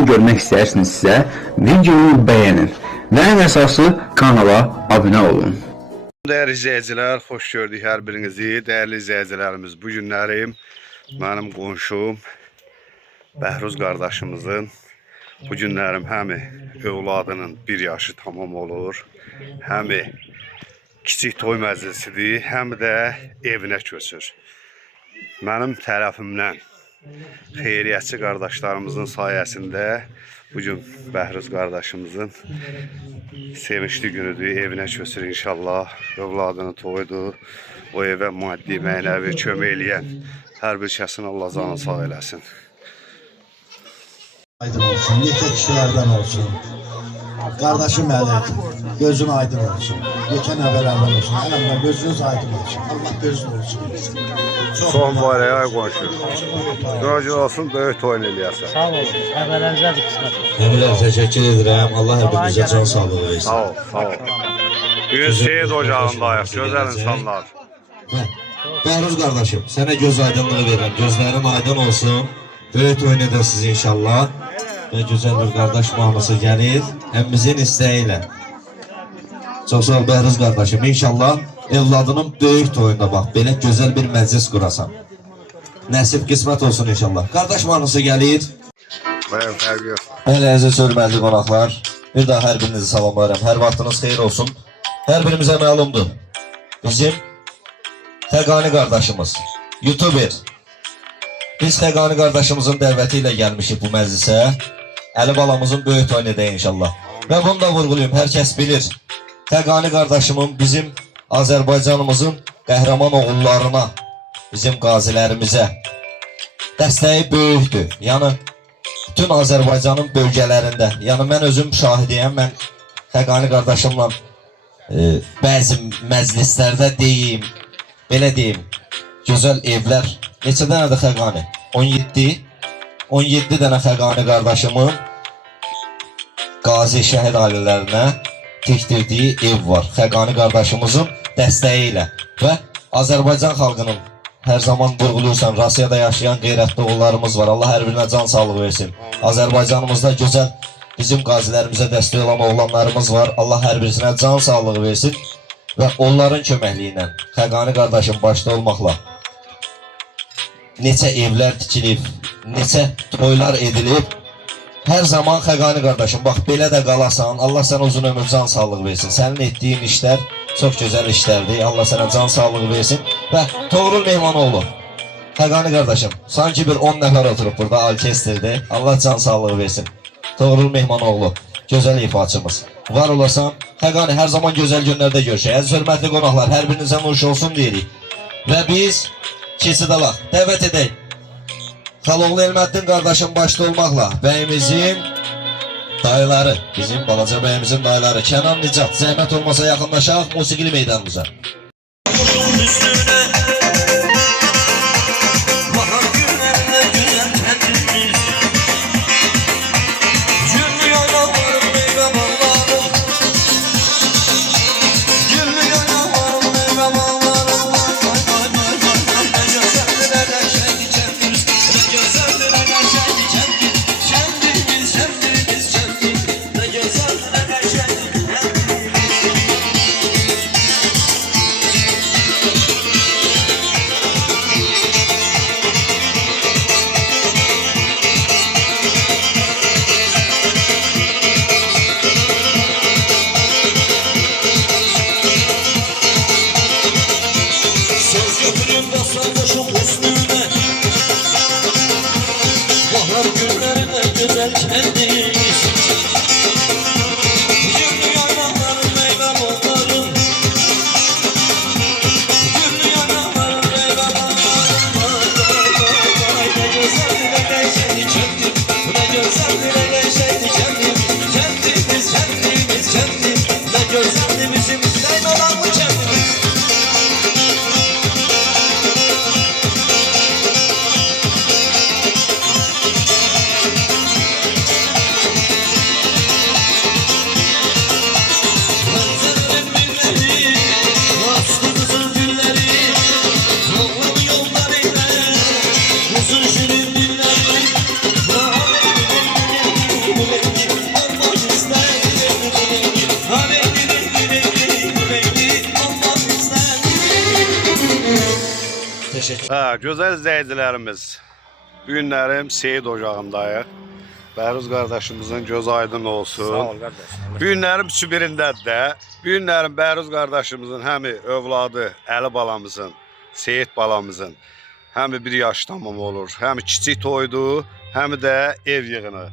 videosunu görmək istəyirsinizsə, videonu bəyənin və ən əsası kanala abunə olun. Değerli izleyiciler, hoş gördük her birinizi. Değerli izleyicilerimiz, bu günlerim benim qonşum Bəhruz kardeşimizin bu günlerim hem övladının 1 yaşı tamam olur, hem kiçik toy məclisidir, hem de evinə köçür. Benim tərəfimdən xeyriyyətçi qardaşlarımızın sayəsində bugün Bəhruz kardeşimizin sevinçli günüdür, evinə köçür inşallah. Övladının toyudur, o evə maddi, mənəvi kömək eləyən hər bir kəsin Allah canını sağ eləsin. Aydın olsun, yekə kişilərdən olsun. Qardaşım Əli, gözün aydın olsun. Yekə nəvələrdən olsun. Ələmlər gözünüz aydın olsun. Allah gözün olsun. Son var ya qonşu. Gözün olsun, böyük toyun eləyəsən. Sağ olun, əvvələrinizədir qismət. Əmrlər, təşəkkür edirəm. Allah hepinizə can sağlığı versin. Sağ ol, sağ ol. Bugün şehit ocağındayıq, gözəl insanlar. Bəhruz qardaşım, sənə göz aydınlığı verirəm. Gözlərin aydın olsun. Böyük toyun edəsiniz inşallah. Və gözəl bir qardaş mahnısı gəlir. Həmimizin istəyi ilə. Çox sağ ol Bəhruz qardaşım. İnşallah evladının böyük toyunda bax, belə gözəl bir məclis qurasan. Nəsib qismət olsun inşallah. Qardaş mahnısı gəlir. Bəyan fərqi yox. Bəli, əziz hörmətli qonaqlar. Bir daha hər birinizi salamlayıram. Hər vaxtınız xeyir olsun. Hər birimizə məlumdur. Bizim Xəqani qardaşımız, YouTuber. Biz Xəqani qardaşımızın dəvəti ilə gəlmişik bu məclisə. Əli balamızın böyük toyunu edək inşallah. Və bunu da vurğulayım, hər kəs bilir. Xəqani qardaşımın bizim Azərbaycanımızın qəhrəman oğullarına, bizim qazilərimizə dəstəyi böyükdür. Yəni, bütün Azərbaycanın bölgələrində, yəni mən özüm şahidiyəm, mən Xəqani qardaşımla bəzi məclislərdə deyim, belə deyim, gözəl evlər, neçə dənədir Xəqani? 17 dənə Xəqani qardaşımın qazi şəhid ailələrinə tikdirdiyi ev var. Xəqani qardaşımızın dəstəyi ilə və Azərbaycan xalqının hər zaman vurğuluyursan, Rusiyada yaşayan qeyrətli oğullarımız var. Allah hər birinə can sağlığı versin. Azərbaycanımızda gözəl bizim qazilərimizə dəstək olan oğlanlarımız var. Allah hər birisinə can sağlığı versin və onların köməkliyi ilə Xəqani qardaşım başda olmaqla neçə evlər tikilib, neçə toylar edilib. Hər zaman Xəqani qardaşım, bax belə də qalasan, Allah sənə uzun ömür, can sağlığı versin. Sənin etdiyin işlər çox gözəl işlərdir. Allah sənə can sağlığı versin. Və Toğrul Mehmanoğlu, Xəqani qardaşım, sanki bir 10 nəfər oturub burada orkestrdə. Allah can sağlığı versin. Toğrul Mehmanoğlu, gözəl ifaçımız. Var olasan, Xəqani hər zaman gözəl günlərdə görüşək. Əziz hörmətli qonaqlar, hər birinizə nuş olsun deyirik. Və biz keçid alaq, dəvət edək. Xaloğlu Elməddin qardaşım başda olmaqla bəyimizin dayıları, bizim balaca bəyimizin dayıları Kənan Nicat, zəhmət olmasa yaxınlaşaq musiqili meydanımıza. Gözəl izləyicilərimiz, bu günlərim Seyid ocağındayıq. Bəhruz qardaşımızın göz aydın olsun. Sağ ol qardaş. Bu günlərim üçü birindədir də. Bu günlərim Bəhruz qardaşımızın həmi övladı Əli balamızın, Seyid balamızın həmi bir yaş tamam olur. Həmi kiçik toydu, həmi də ev yığını.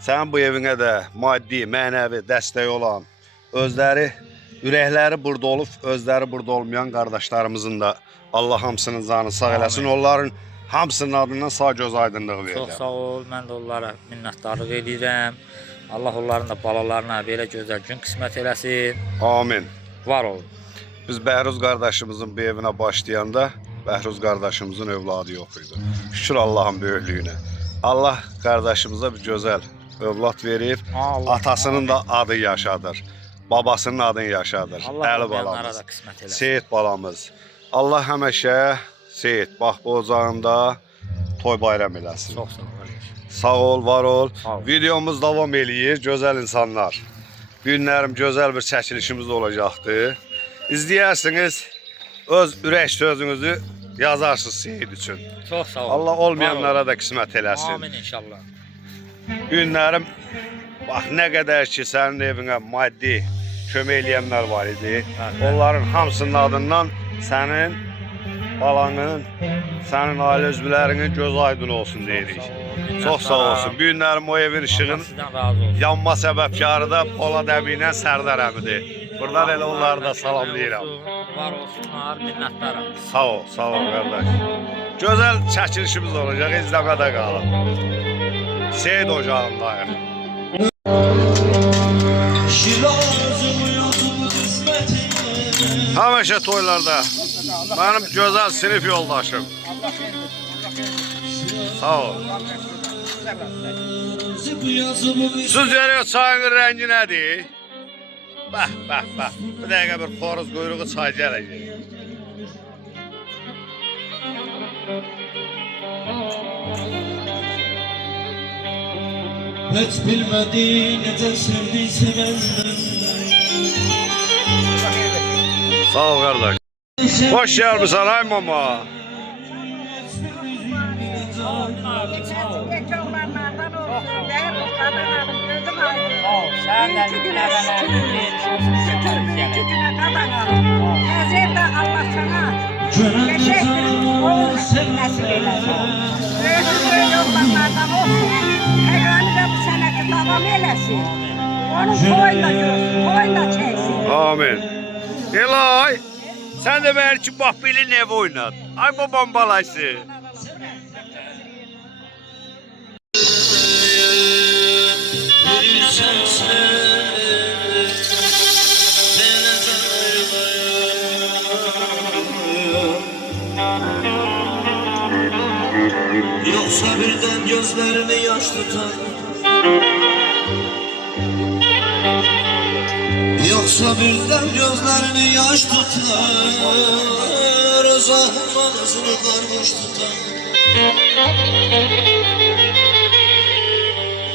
Sənin bu evinə də maddi, mənəvi dəstək olan, özləri, ürəkləri burada olub, özləri burada olmayan qardaşlarımızın da Allah hamısının canını sağ eləsin. Onların hamısının adından sağ göz aydınlığı verir. Çox sağ ol. Mən də onlara minnətdarlıq edirəm. Allah onların da balalarına belə gözəl gün qismət eləsin. Amin. Var olun. Biz Bəhruz qardaşımızın bu evinə başlayanda Bəhruz qardaşımızın övladı yox idi. Şükür Allahın böyüklüyünə. Allah qardaşımıza bir gözəl övlad verib, Allah, atasının da adı yaşadır. Babasının adını yaşadır. Allah Əli olmayanlara balamız, da qismət eləsin. Seyid balamız. Allah həmişə Seyid, bax bu ocağında toy bayram eləsin. Çox sağ ol qardaş. Sağ ol, var ol. Sağ ol. Videomuz davam eləyir, gözəl insanlar. Günlərim gözəl bir çəkilişimiz olacaqdır. İzləyərsiniz, öz ürək sözünüzü yazarsınız Seyid üçün. Çox sağ ol. Allah olmayanlara Var ol. da qismət eləsin. Amin inşallah. Günlərim, bax nə qədər ki sənin evinə maddi kömək eləyənlər var idi. Bəli. Onların hamısının adından sənin, balanın, sənin ailə üzvlərinin göz aydın olsun deyirik. Çox sağ olsun. Bu günlərim o evin işığın Allah sizdən razı olsun. yanma səbəbkarı da Polad əmi ilə Sərdar əmidir. Buradan elə onları da salamlayıram. Var olsunlar, minnətdaram. Sağ ol qardaş. Gözəl çəkilişimiz olacaq, izləmədə qalın. Seyid ocağındayıq. Həmişə toylarda mənim gözəl sinif yoldaşım. Sağ ol. Su görüyor çayın rəngi nədir? Bəh. Bir dəqiqə bir xoruz quyruğu çay gələcək. Hiç bilmedi neden sevdiyse benden. Sağ ol qardaş. Hoş gəlmişsən ay mama. Oğlanlardan olsun, Bəhruz qadınlarım, gözüm aydın. Sağ ol. Sən də İki günə nəvələrin şükür, geniş olsun. şükür, iki günə qadınlarım. Təzirdə Allah sana qəşəkdir, oğul nəsib eləsin. Böyük oğlanlardan olsun, Peyğəmbər də bu sənəti davam eləsin. Onun toyunu da görsün, toyunu da çəksin. Amin. Elay, sən də belki bax belə nev oynat. Ay babam balaysı. Bilirsen sen neden ayrılayım. Yoksa birden gözlerini yaş tutar. Yoksa birden gözlerini yaş tutar. Özahım ağzını karmış tutar.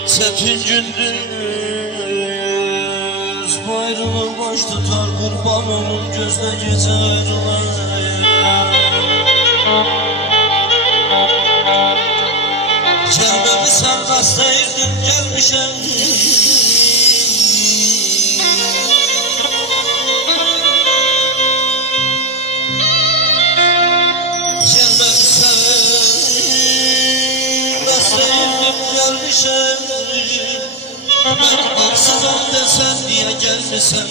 Çetin gündüz bayrımı baş tutar. Kurban olun gözle gece ayrılayım. Gelmemi sen gazeteydin gelmişem. Gelmemi sen gazeteydin gelmişem. Ben haksızım desen niye gelmişem?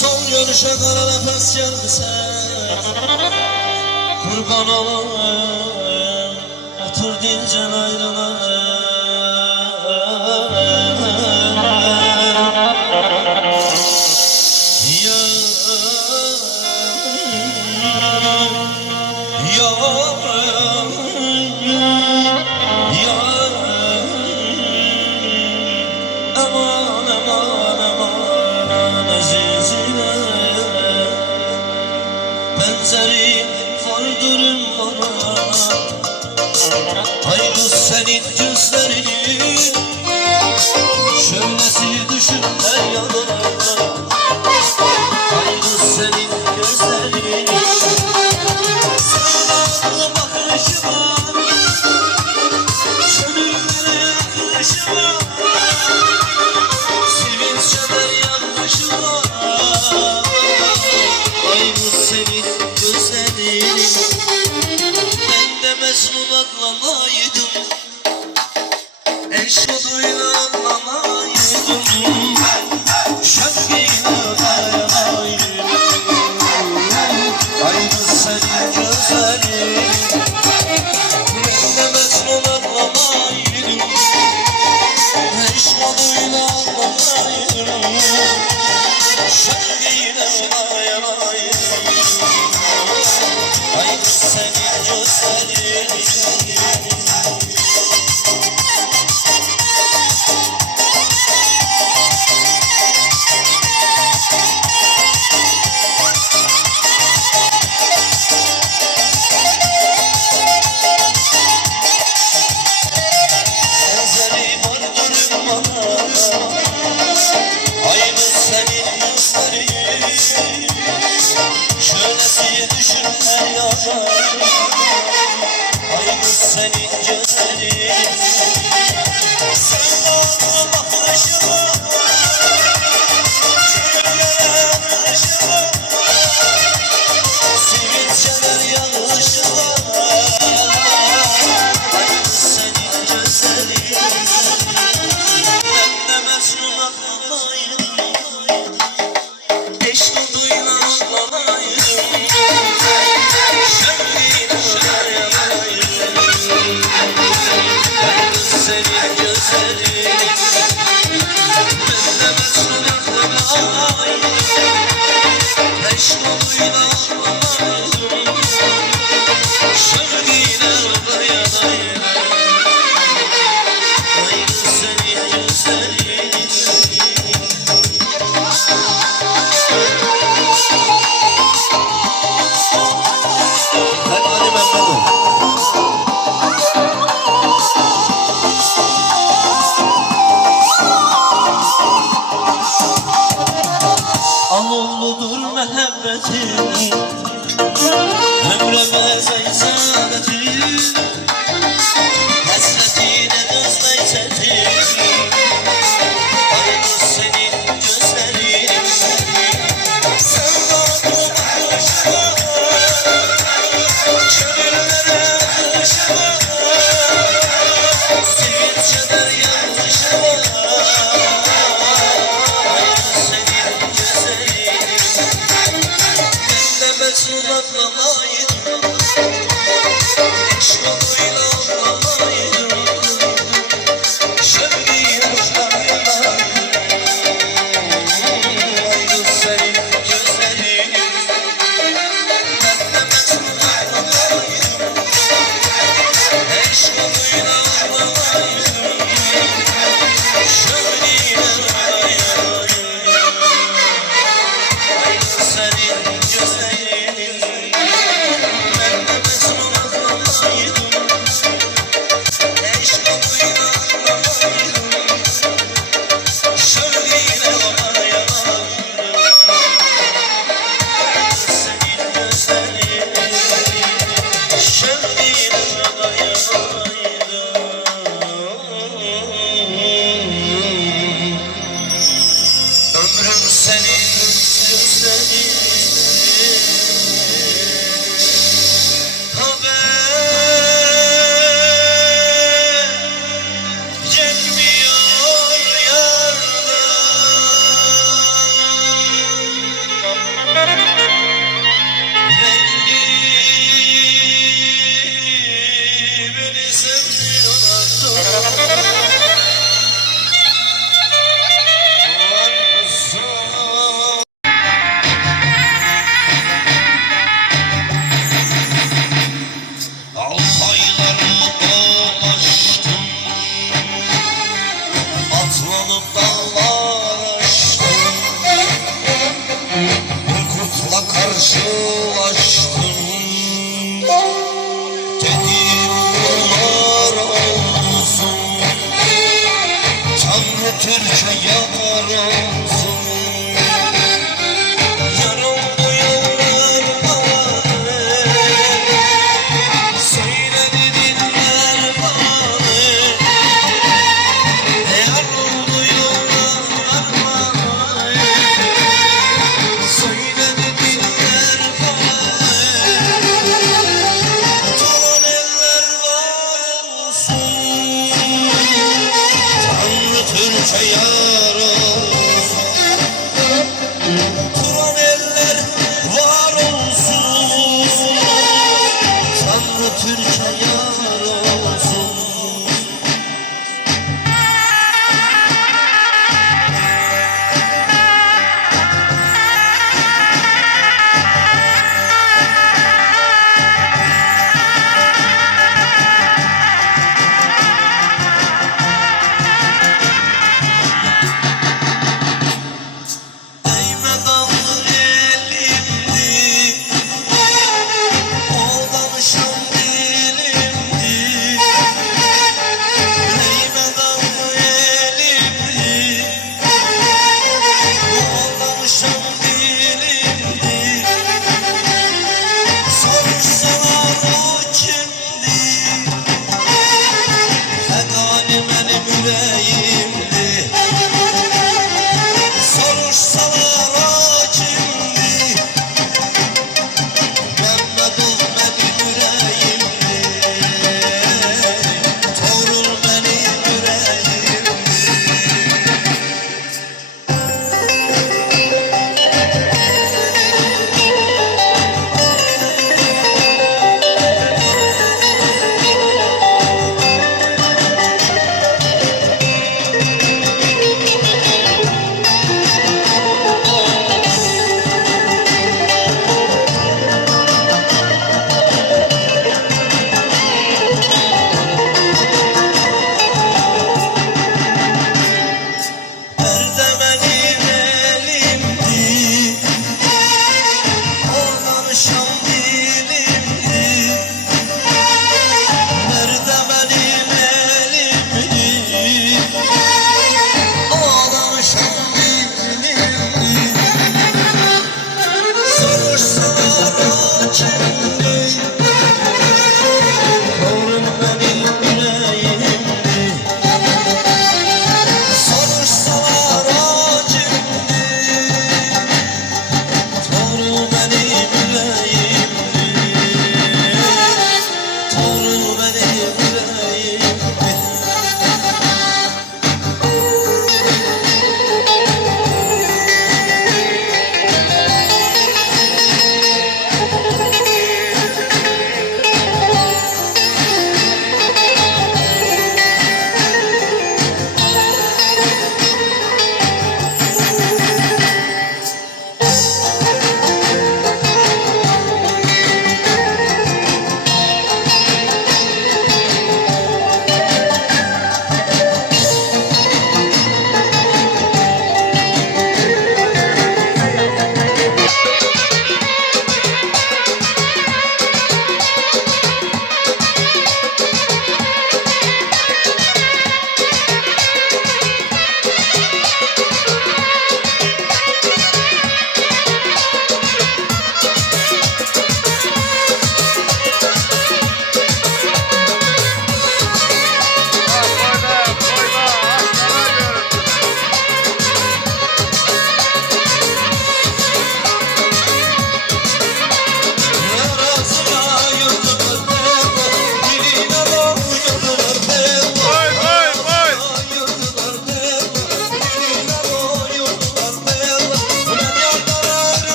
Son görüşe kara nefes gelmişsen. Kurban olayım, otur dincel ayrılayım. benzerim vardırım bana. Ay kız senin gözlerinin şöylesi düşün her yana. Ay kız senin gözlerinin sevdalı bakışıma, şönüllere yakışıma, sevinçler yanlışıma. Ay kız senin gözlerinin ben de Mecnun anlamaydım, eşoduyla anlamaydım, şevkiyle dayanaydım. Ay kız senin gözlerin ben de Mecnun anlamaydım, eşoduyla anlamaydım, şevkiyle dayanaydım. Ay kız senin gözlerin benzeri vardırım bana. Ay kız senin gözlerin şöylesi düşün her yana. Ay kız senin gözlerin sevdalı bakışıma, şöyle yakışıma, sevinçler yanlışıma. Ay kız senin gözlerin ben de Mecnun anlamaydım, eşkuduyla anlamaydım, şevkiyle dayanaydım. Ay kız senin gözlerin ben de Mecnun anlamaydım, eşkuduyla anlamaydım, şevkiyle dayanaydım. Ay kız senin gözlerin ben Ali Mehmet'im. Anadolu'dur muhabbetin, ömrüme zeysanetin, hasretine özleysetin. Ay kız senin gözlerin sevdalı bakışıma, şönüllere yakışıma, sevinçler yanlışıma. Ay kız senin gözlerin ben de Mecnun anlamaydım, eşkuduyla anlamaydım, şevkiyle dayanaydım. Ay kız senin gözlerin ben de Mecnun anlamaydım, eşkuduyla anlamaydım, şevkiyle dayanaydım. Ay kız senin gözlerin ben de Mecnun anlamaydım, eşkuduyla anlamaydım, şevkiyle dayanaydım. Ay kız senin gözlerin şevkiyle dayanaydım. Ömrüm senin gözlerin haber gelmiyor yardan. Beni sevmiyorlar. Türkçe yar olsun. Yar oldu yollar bana, söyledi diller bana. Yar oldu yollar bana, söyledi diller bana. Turan eller var olsun, Tanrı Türkçe yar olsun.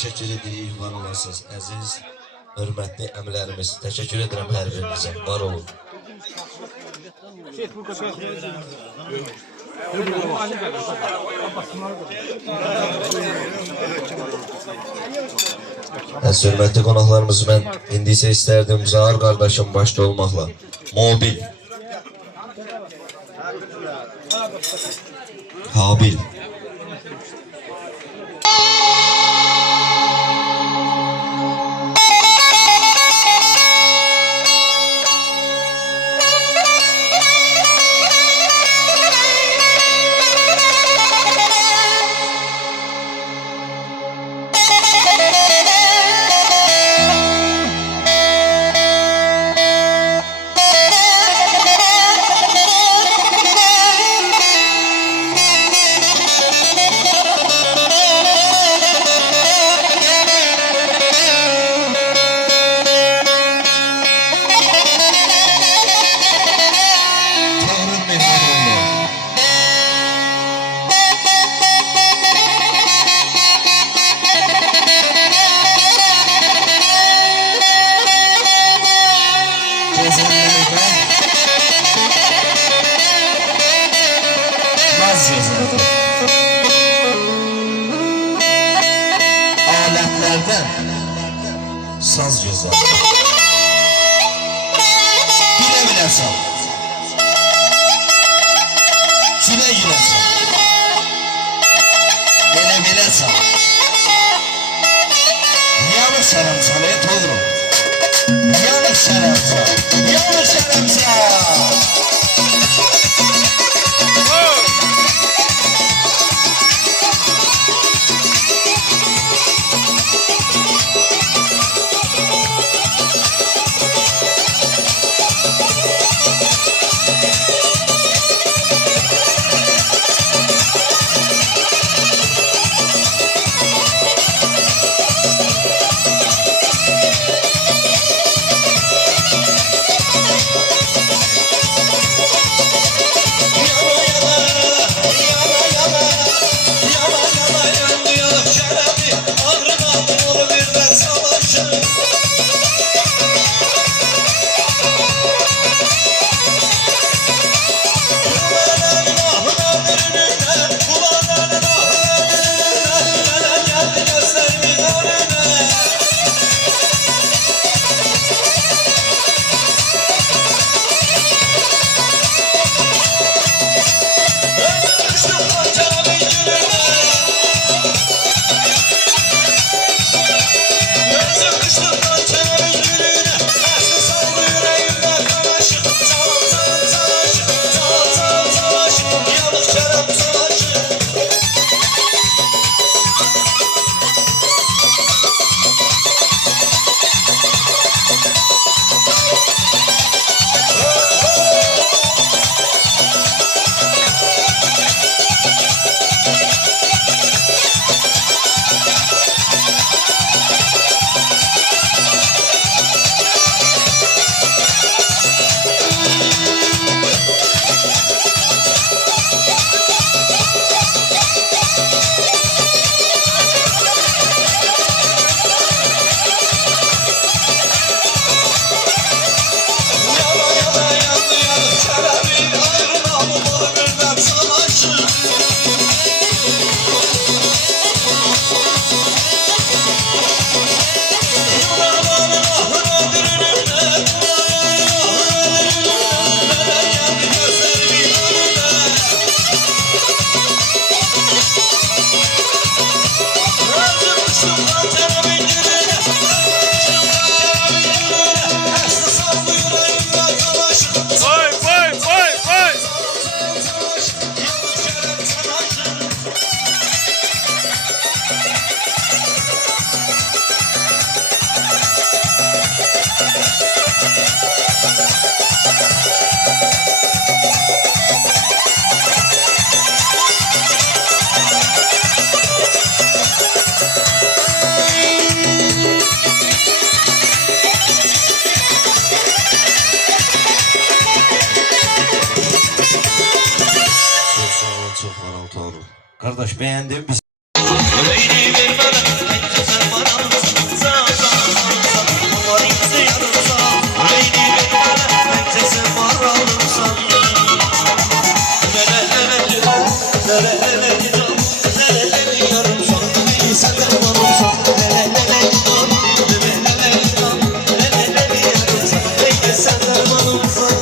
təşəkkür edirik, var olasınız. Əziz, hörmətli əmilərimiz, təşəkkür edirəm hər birinizə, var olun. Əziz, hörmətli qonaqlarımız, mən indi isə istərdim Zahar qardaşım başda olmaqla. Mobil. Habil. Aletlerden saz güzel. Bile bile sal. Güle güle sal. Bile bile sal. Yanık selam salayet olurum. Yanık selam sal. Yanık selam sal. Kardeş beğendim. Leyli ver bana bence sen bana mısın Sağ bunlar ikisi yarımsa Leyli ver bana bence sen bana mısın Leleleleli al Leleleleli al Leleleleli yarımsa Leyli senden bana mısın Leleleleli al Leleleleli al Leleleleli yarımsa Leyli senden bana mısın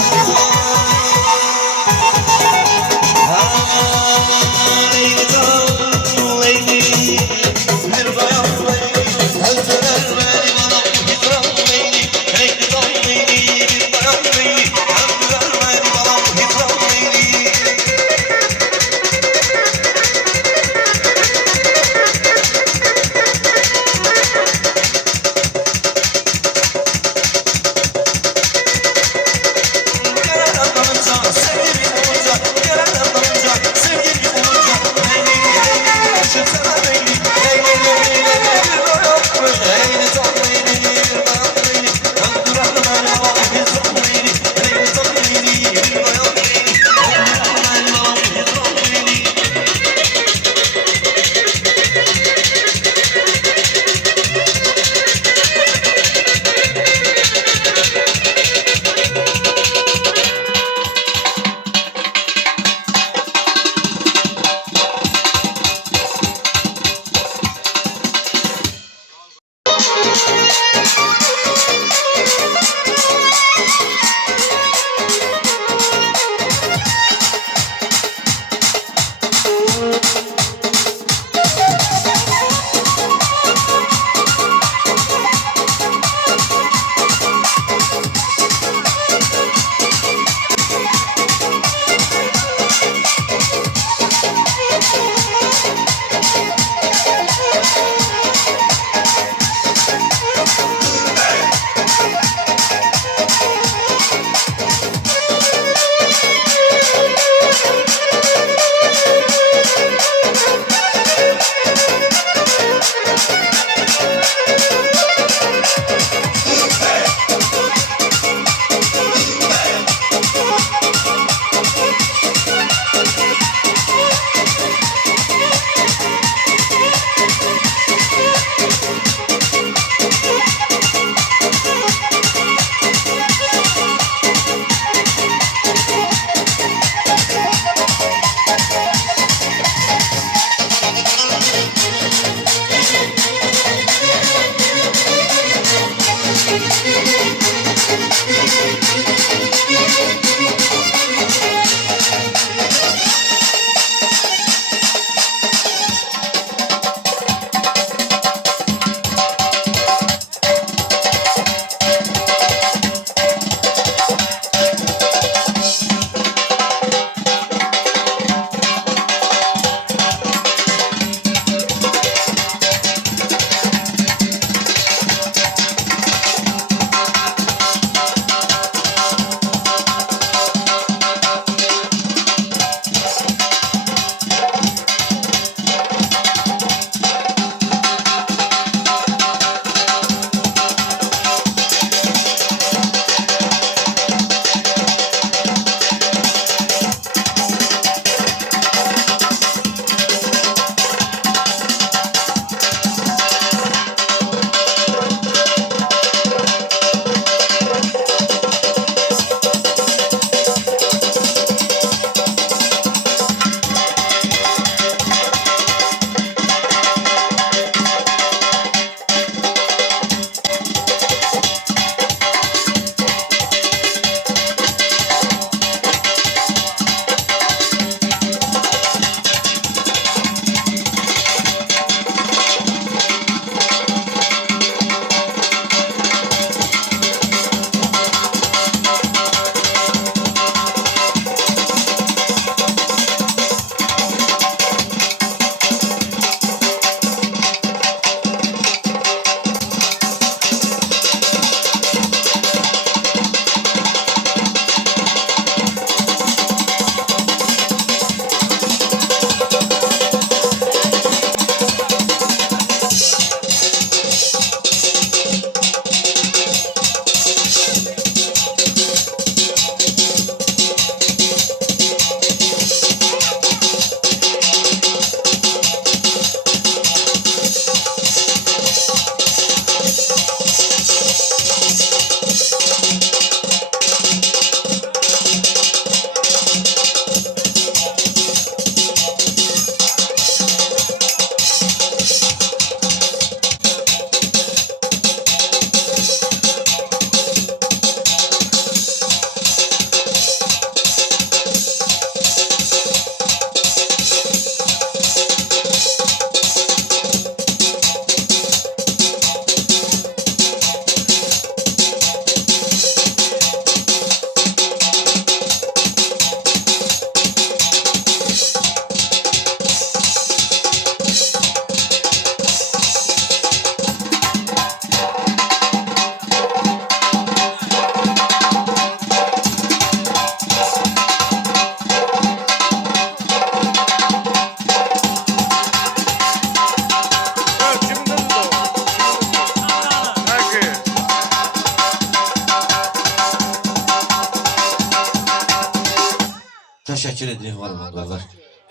təşəkkür edirik var olun qardaş.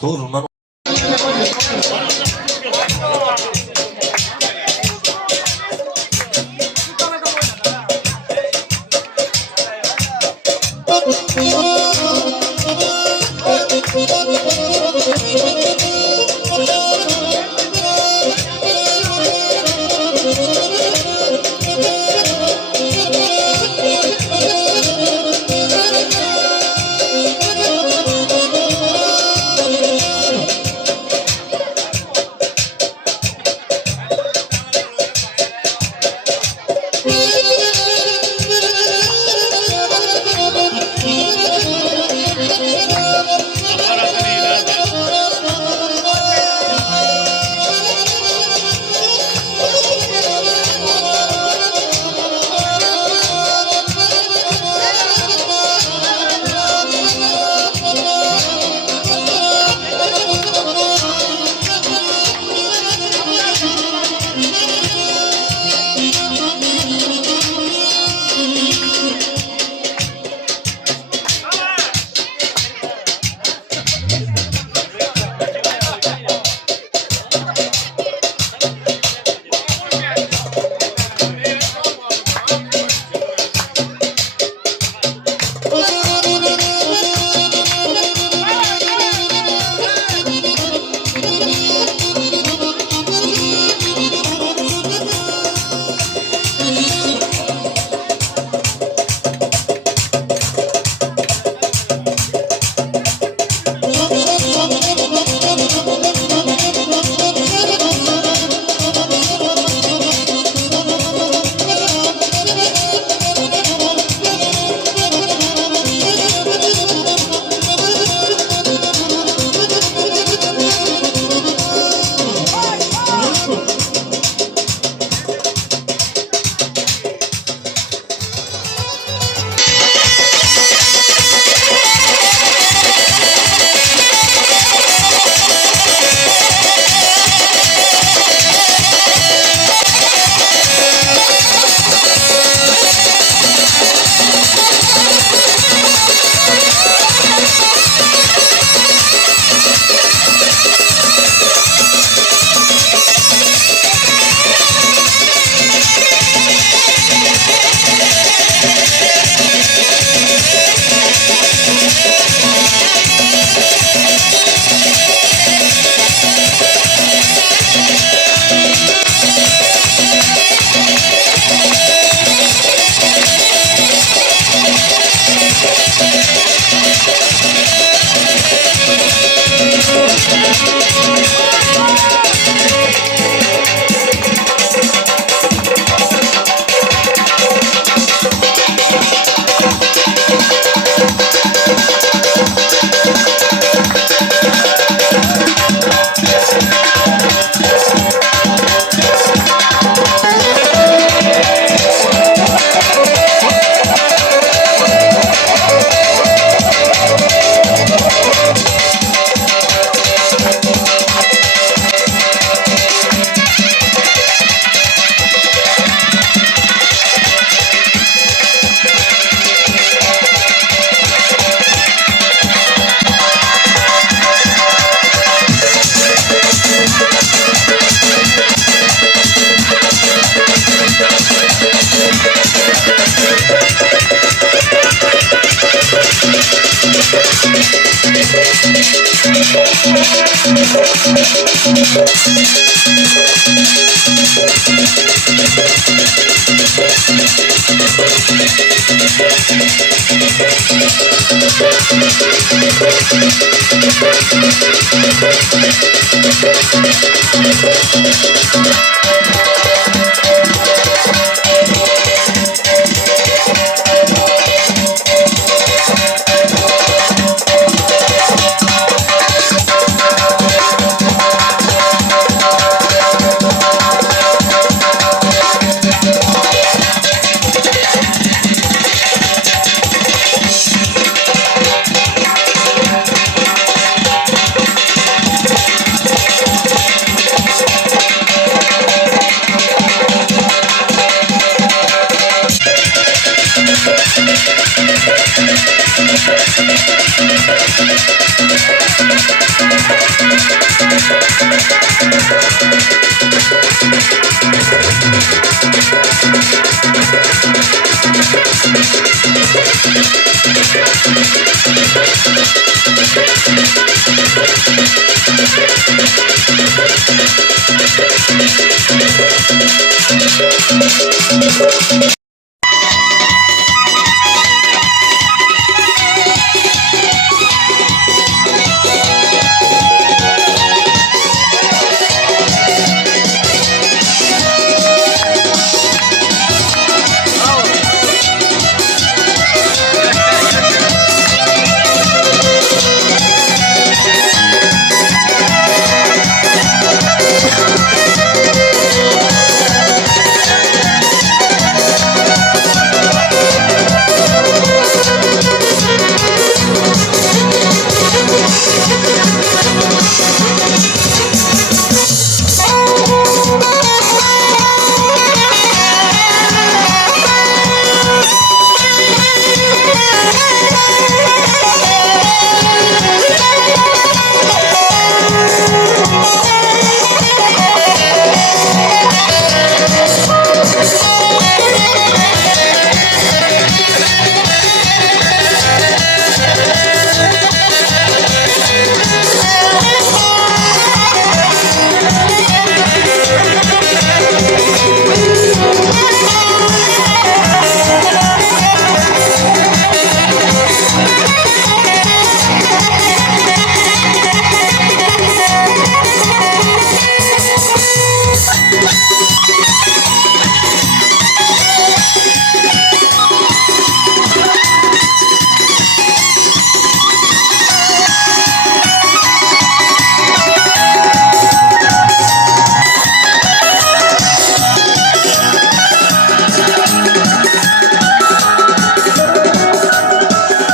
Doğru mən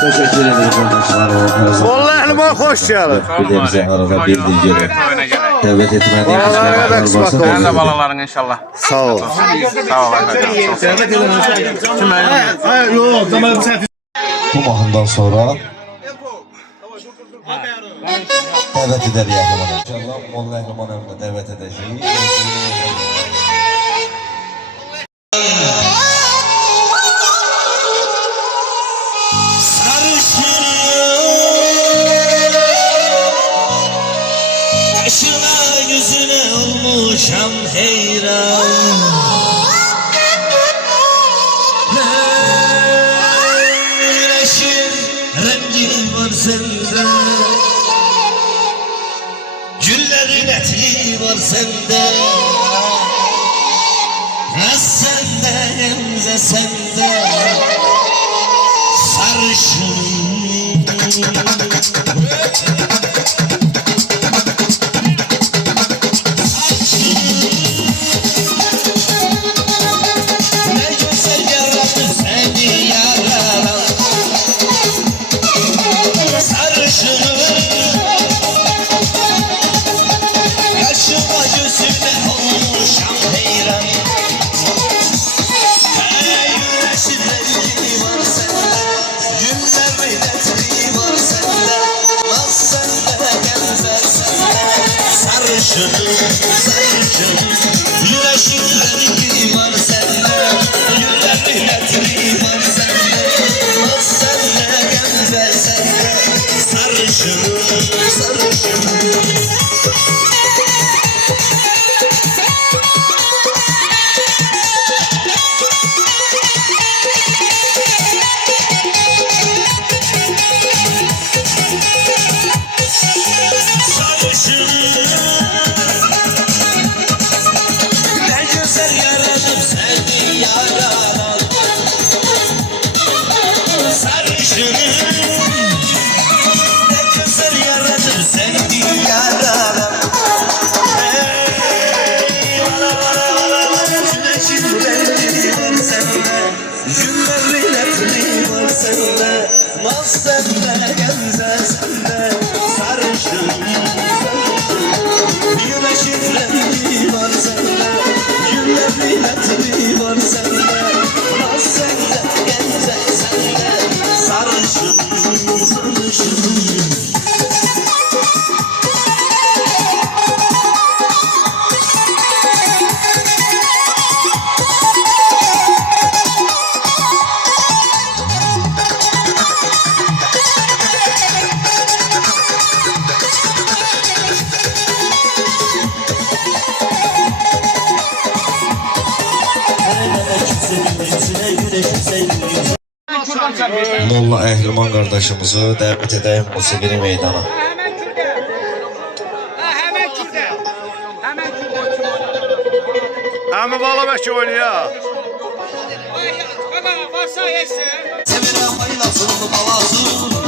Teşekkür ederim kardeşler. Vallahi ma hoş geldin. Bir de bize arada bir dilgeli. Devlet etmediğiniz Vallahi kadar kısmet varsa oldu. Ben de balaların inşallah. Sağ ol. Sağ ol efendim. bu mahından sonra davet eder Yahyaman. İnşallah Molla Ehliman emrine davet edeceğiz. Kaşına yüzüne olmuşam heyran. Güneşin rengi var sende, güllerin etli var sende. Sende emze sende sarışın. 550. Molla Əhliman qardaşımızı dəvət edəyim musiqili meydana. Hemen şurada. Ha hemen şurada. Hemen şurada. Əmi bala bəlkə oynayaq. Baba varsa yesin. Sevirəm aylasın balasın.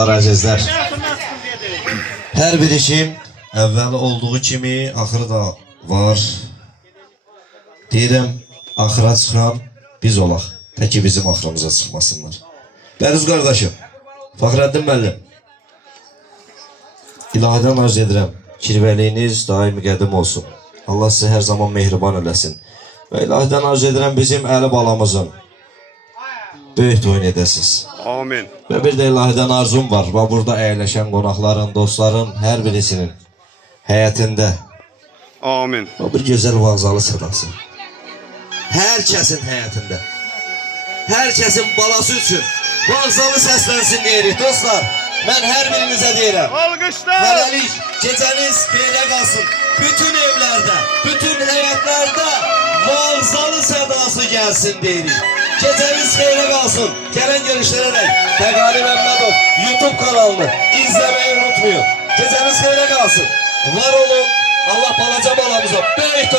dostlar, əzizlər. Hər bir işin əvvəli olduğu kimi axırı da var. Deyirəm, axıra çıxan biz olaq. Təki bizim axırımıza çıxmasınlar. Bəruz qardaşım, Fəxrəddin müəllim, İlahidən arz edirəm, kirvəliyiniz daimi qədim olsun. Allah sizi hər zaman mehriban eləsin. Və ilahidən arz edirəm, bizim Əli balamızın böyük toyun edəsiniz. Amin. Və bir də ilahidən arzum var. Və burada əyləşən qonaqların, dostların hər birisinin həyətində Amin. o bir gözəl vağzalı sədası. Hər kəsin həyətində, hər kəsin balası üçün vağzalı səslənsin deyirik. Dostlar, mən hər birinizə deyirəm. Alqışlar. Hələlik gecəniz xeyrə qalsın. Bütün evlərdə, bütün həyətlərdə vağzalı sədası gəlsin deyirik. Gecəniz xeyrə qalsın. Gələn görüşlərə Fəqani Məmmədov YouTube kanalını izləməyi unutmayın. Gecəniz xeyrə qalsın. Var olun. Allah balaca balamıza böyük